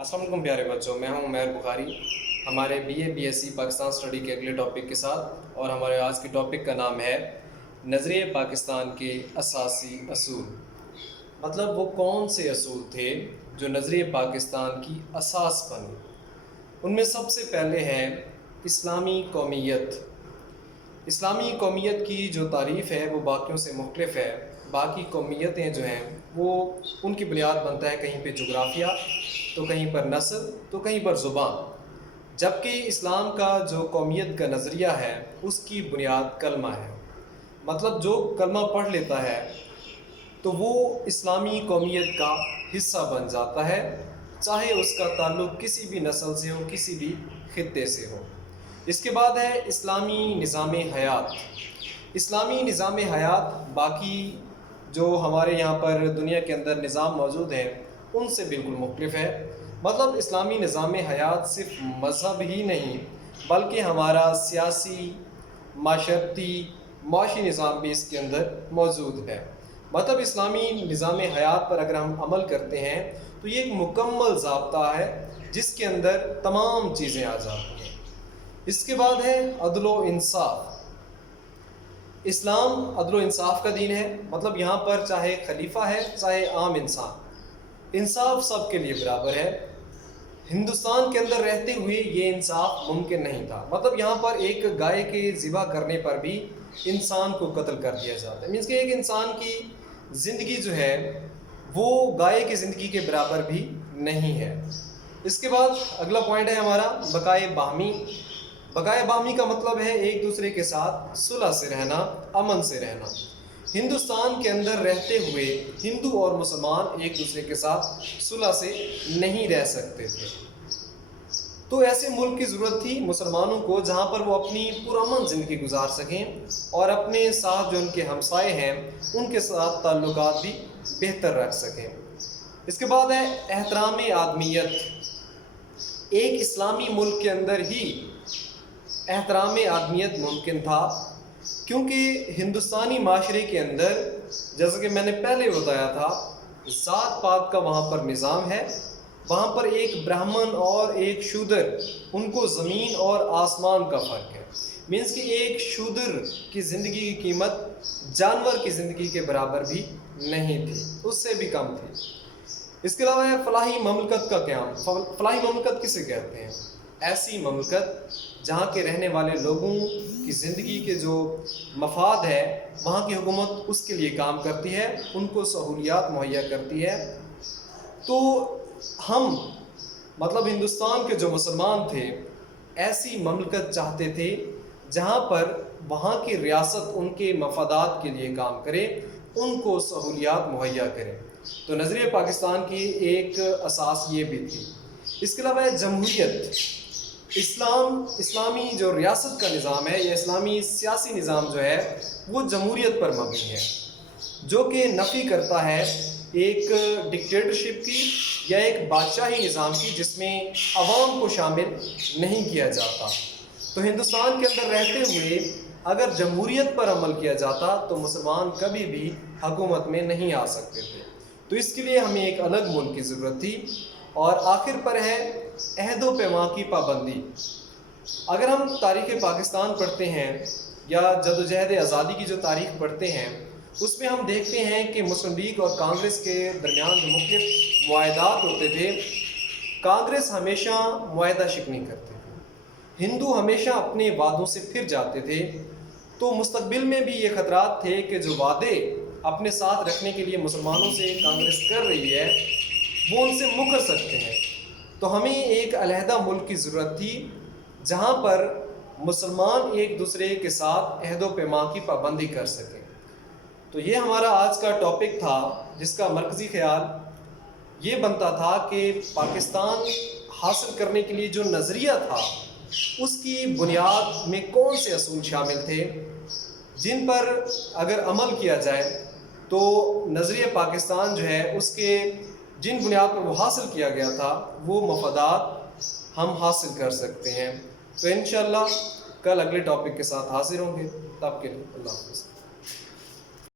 السلام علیکم پیارے بچوں، میں ہوں عمیر بخاری ہمارے BA BSc پاکستان اسٹڈی کے اگلے ٹاپک کے ساتھ، اور ہمارے آج کے ٹاپک کا نام ہے نظریہ پاکستان کے اساسی اصول۔ مطلب وہ کون سے اصول تھے جو نظریہ پاکستان کی اساس بنے۔ ان میں سب سے پہلے ہے اسلامی قومیت۔ اسلامی قومیت کی جو تعریف ہے وہ باقیوں سے مختلف ہے۔ باقی قومیتیں جو ہیں وہ ان کی بنیاد بنتا ہے کہیں پہ جغرافیہ، تو کہیں پر نسل، تو کہیں پر زبان، جبکہ اسلام کا جو قومیت کا نظریہ ہے اس کی بنیاد کلمہ ہے۔ مطلب جو کلمہ پڑھ لیتا ہے تو وہ اسلامی قومیت کا حصہ بن جاتا ہے، چاہے اس کا تعلق کسی بھی نسل سے ہو، کسی بھی خطے سے ہو۔ اس کے بعد ہے اسلامی نظام حیات۔ اسلامی نظام حیات باقی جو ہمارے یہاں پر دنیا کے اندر نظام موجود ہیں ان سے بالکل مختلف ہے۔ مطلب اسلامی نظام حیات صرف مذہب ہی نہیں بلکہ ہمارا سیاسی، معاشرتی، معاشی نظام بھی اس کے اندر موجود ہے۔ مطلب اسلامی نظام حیات پر اگر ہم عمل کرتے ہیں تو یہ ایک مکمل ضابطہ ہے جس کے اندر تمام چیزیں آ جاتی ہیں۔ اس کے بعد ہے عدل و انصاف۔ اسلام عدل و انصاف کا دین ہے۔ مطلب یہاں پر چاہے خلیفہ ہے چاہے عام انسان، انصاف سب کے لیے برابر ہے۔ ہندوستان کے اندر رہتے ہوئے یہ انصاف ممکن نہیں تھا۔ مطلب یہاں پر ایک گائے کے ذبح کرنے پر بھی انسان کو قتل کر دیا جاتا ہے، مینس کہ ایک انسان کی زندگی جو ہے وہ گائے کی زندگی کے برابر بھی نہیں ہے۔ اس کے بعد اگلا پوائنٹ ہے ہمارا بقائے باہمی۔ بقائے باہمی کا مطلب ہے ایک دوسرے کے ساتھ صلح سے رہنا، امن سے رہنا۔ ہندوستان کے اندر رہتے ہوئے ہندو اور مسلمان ایک دوسرے کے ساتھ صلح سے نہیں رہ سکتے تھے، تو ایسے ملک کی ضرورت تھی مسلمانوں کو جہاں پر وہ اپنی پرامن زندگی گزار سکیں اور اپنے ساتھ جو ان کے ہمسائے ہیں ان کے ساتھ تعلقات بھی بہتر رکھ سکیں۔ اس کے بعد ہے احترام آدمیت۔ ایک اسلامی ملک کے اندر ہی احترام آدمیت ممکن تھا، کیونکہ ہندوستانی معاشرے کے اندر جیسا کہ میں نے پہلے بتایا تھا ذات پات کا وہاں پر نظام ہے۔ وہاں پر ایک برہمن اور ایک شودر، ان کو زمین اور آسمان کا فرق ہے۔ مینس کہ ایک شودر کی زندگی کی قیمت جانور کی زندگی کے برابر بھی نہیں تھی، اس سے بھی کم تھی۔ اس کے علاوہ ہے فلاحی مملکت کا قیام۔ فلاحی مملکت کسے کہتے ہیں؟ ایسی مملکت جہاں کے رہنے والے لوگوں کی زندگی کے جو مفاد ہے وہاں کی حکومت اس کے لیے کام کرتی ہے، ان کو سہولیات مہیا کرتی ہے۔ تو ہم مطلب ہندوستان کے جو مسلمان تھے ایسی مملکت چاہتے تھے جہاں پر وہاں کی ریاست ان کے مفادات کے لیے کام کرے، ان کو سہولیات مہیا کرے۔ تو نظریہ پاکستان کی ایک اساس یہ بھی تھی۔ اس کے علاوہ جمہوریت۔ اسلامی جو ریاست کا نظام ہے یا اسلامی سیاسی نظام جو ہے وہ جمہوریت پر مبنی ہے، جو کہ نفی کرتا ہے ایک ڈکٹیٹرشپ کی یا ایک بادشاہی نظام کی جس میں عوام کو شامل نہیں کیا جاتا۔ تو ہندوستان کے اندر رہتے ہوئے اگر جمہوریت پر عمل کیا جاتا تو مسلمان کبھی بھی حکومت میں نہیں آ سکتے تھے، تو اس کے لیے ہمیں ایک الگ ملک کی ضرورت تھی۔ اور آخر پر ہے عہد و پیمان کی پابندی۔ اگر ہم تاریخ پاکستان پڑھتے ہیں یا جدوجہد آزادی کی جو تاریخ پڑھتے ہیں اس میں ہم دیکھتے ہیں کہ مسلم لیگ اور کانگریس کے درمیان جو مختلف معاہدات ہوتے تھے، کانگریس ہمیشہ معاہدہ شکنی کرتے تھے، ہندو ہمیشہ اپنے وعدوں سے پھر جاتے تھے۔ تو مستقبل میں بھی یہ خطرات تھے کہ جو وعدے اپنے ساتھ رکھنے کے لیے مسلمانوں سے کانگریس کر رہی ہے وہ ان سے مکر سکتے ہیں۔ تو ہمیں ایک علیحدہ ملک کی ضرورت تھی جہاں پر مسلمان ایک دوسرے کے ساتھ عہد و پیمان کی پابندی کر سکیں۔ تو یہ ہمارا آج کا ٹاپک تھا جس کا مرکزی خیال یہ بنتا تھا کہ پاکستان حاصل کرنے کے لیے جو نظریہ تھا اس کی بنیاد میں کون سے اصول شامل تھے جن پر اگر عمل کیا جائے تو نظریہ پاکستان جو ہے اس کے جن بنیاد پر وہ حاصل کیا گیا تھا وہ مفادات ہم حاصل کر سکتے ہیں۔ تو انشاءاللہ کل اگلے ٹاپک کے ساتھ حاضر ہوں گے، تب کے لیے اللہ حافظ۔